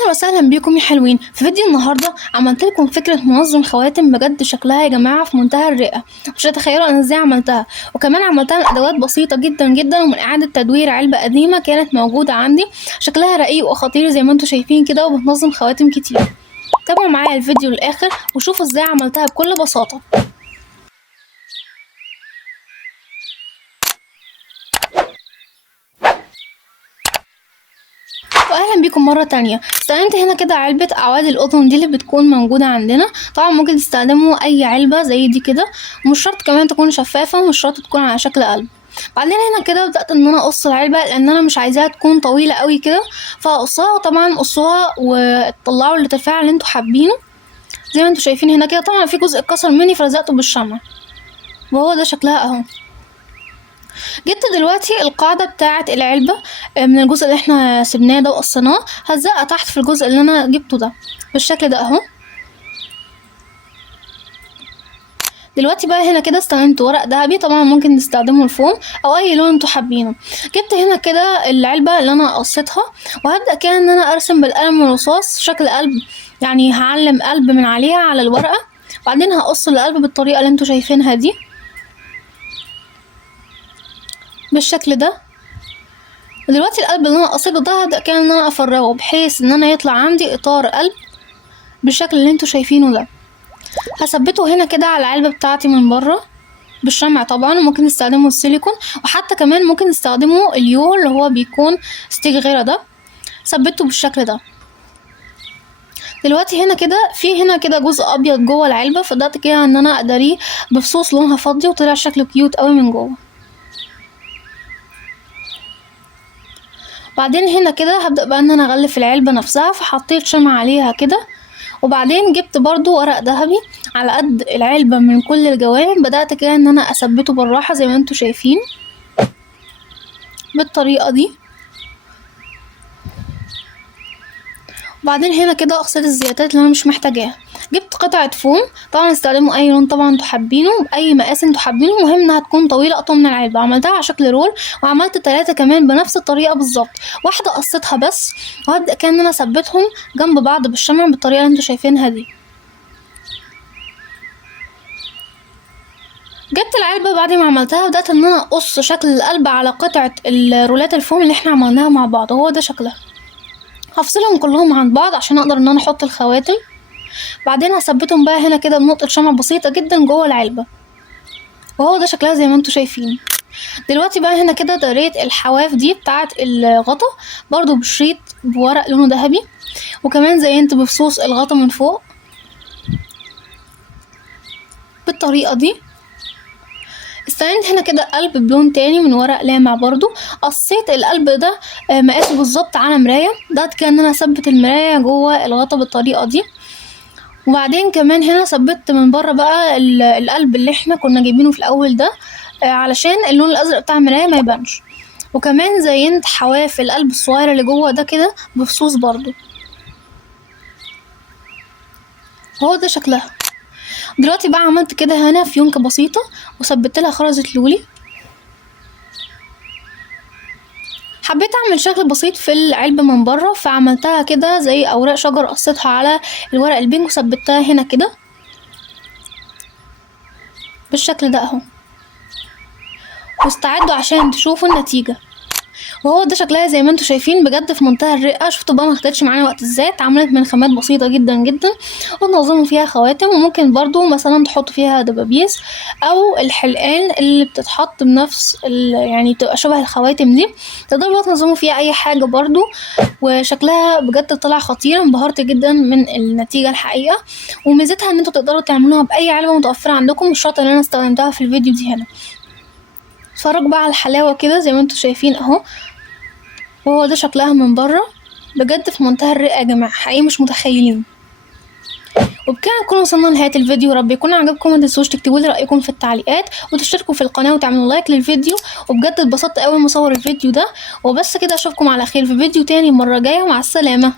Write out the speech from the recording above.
اهلا وسهلا بيكم يا حلوين. في فيديو النهارده عملت لكم فكره منظم خواتم بجد شكلها يا جماعه في منتهى الرقه. مش هتخيلوا انا ازاي عملتها، وكمان عملتها من ادوات بسيطه جدا جدا ومن اعاده تدوير علبه قديمه كانت موجوده عندي. شكلها رقيق وخطير زي ما انتم شايفين كده، وبتنظم خواتم كتير. تابعوا معايا الفيديو للاخر وشوفوا ازاي عملتها بكل بساطه. واهلا بيكم مره تانية. استخدمت هنا كده علبه اعواد القطن دي اللي بتكون موجوده عندنا. طبعا ممكن تستخدموا اي علبه زي دي كده، ومش شرط كمان تكون شفافه ومش شرط تكون على شكل قلب. بعدين هنا كده بدات ان انا اقص العلبه لان انا مش عايزاها تكون طويله قوي كده، فاقصها. وطبعا قصوها وطلعوا الارتفاع اللي انتوا حابينه زي ما انتوا شايفين هنا كده. طبعا في جزء اتكسر مني فلزقته بالشمع، وهو ده شكلها اهو. جبت دلوقتي القاعدة بتاعة العلبة من الجزء اللي احنا سبناه ده وقصيناه، هلزقها تحت في الجزء اللي انا جبته ده بالشكل ده اهو. دلوقتي بقى هنا كده استخدمت ورق ذهبي، طبعا ممكن تستخدموا الفوم او اي لون انتوا حابينه. جبت هنا كده العلبة اللي انا قصيتها، وهبدأ كده ان انا ارسم بالقلم الرصاص شكل قلب، يعني هعلم قلب من عليها على الورقة. بعدين هقص القلب بالطريقة اللي انتوا شايفينها دي بالشكل ده. ودلوقتي القلب اللي انا قصيته ده هبدأ كده ان انا افرغه بحيث ان انا يطلع عندي اطار قلب بالشكل اللي انتوا شايفينه ده. هثبته هنا كده على العلبة بتاعتي من بره بالشمع. طبعا ممكن تستخدموا السيليكون، وحتى كمان ممكن تستخدموا اليو اللي هو بيكون ستيك غيره ده. ثبته بالشكل ده. دلوقتي هنا كده في هنا كده جزء ابيض جوه العلبة، فبدأت كده ان انا اداريه بفصوص لونها فضي، وطلع شكله كيوت قوي من جوه. بعدين هنا كده هبدأ بقى ان انا اغلف العلبة نفسها، فحطيت شمع عليها كده. وبعدين جبت برضو ورق ذهبي على قد العلبة من كل الجوانب، بدأت كده ان انا اثبته بالراحة زي ما انتوا شايفين بالطريقة دي. وبعدين هنا كده قصيت الزيادات اللي انا مش محتاجاها. جبت قطعة فوم، طبعا استخدموا اي لون طبعا انتوا حابينه باي مقاس انتوا حابينه، المهم انها تكون طويلة اطول من العلبة. عملتها على شكل رول، وعملت 3 كمان بنفس الطريقة بالظبط. واحدة قصيتها بس، وهبدأ كده ان انا اثبتهم جنب بعض بالشمع بالطريقة اللي انتوا شايفينها دي. جبت العلبة بعد ما عملتها، بدأت ان انا اقص شكل القلب على قطعة الرولات الفوم اللي احنا عملناها مع بعض، وهو ده شكلها. هفصلهم كلهم عن بعض عشان اقدر ان انا احط الخواتم. بعدين هثبتهم بقى هنا كده بنقطة شمع بسيطة جدا جوه العلبة، وهو ده شكلها زي ما انتوا شايفين. دلوقتي بقى هنا كده داريت الحواف دي بتاعة الغطا برضو بشريط بورق لونه ذهبي، وكمان زينت بفصوص الغطا من فوق بالطريقة دي. استخدمت هنا كده قلب بلون تاني من ورق لامع برضو. قصيت القلب ده مقاسه بالظبط على مراية، ده كان ان انا اثبت المراية جوه الغطا بالطريقة دي. وبعدين كمان هنا ثبت من بره بقى القلب اللي احنا كنا جايبينه في الاول ده، علشان اللون الازرق بتاع المراية ما يبانش. وكمان زينت حواف القلب الصغير اللي جوه ده كده بفصوص برضو، هو ده شكلها. دلوقتي بقى عملت كده هنا فيونكة بسيطة وثبت لها خرزة لولي. حبيت اعمل شكل بسيط في العلبة من بره، فعملتها كده زي اوراق شجر قصيتها على الورق البينك وثبتها هنا كده بالشكل ده اهو. واستعدوا عشان تشوفوا النتيجة، وهو ده شكلها زي ما انتوا شايفين بجد في منتهى الرقه. شفتوا بقى ما خدتش معانا وقت ازاي، اتعملت من خامات بسيطه جدا جدا، وتنظموا فيها خواتم. وممكن برضو مثلا تحطوا فيها دبابيس او الحلقان اللي بتتحط بنفس يعني تبقى شبه الخواتم دي، تقدروا بقى تنظموا فيها اي حاجه برضو. وشكلها بجد طلع خطير، انبهرت جدا من النتيجه الحقيقه. وميزتها ان انتوا تقدروا تعملوها باي علبه متوفره عندكم، مش شرط ان انا استخدمتها في الفيديو دي هنا. اتفرجوا بقى على الحلاوه كده زي ما انتوا شايفين اهو، وهو ده شكلها من بره بجد في منتهى الرقه يا جماعه، حقيقي مش متخيلين. وبكده نكون وصلنا لنهايه الفيديو. رب يكون عجبكم، متنسوش تكتبوا لي رايكم في التعليقات وتشتركوا في القناه وتعملوا لايك للفيديو. وبجد اتبسطت قوي مصور الفيديو ده. وبس كده، اشوفكم على خير في فيديو تاني المره الجايه، مع السلامه.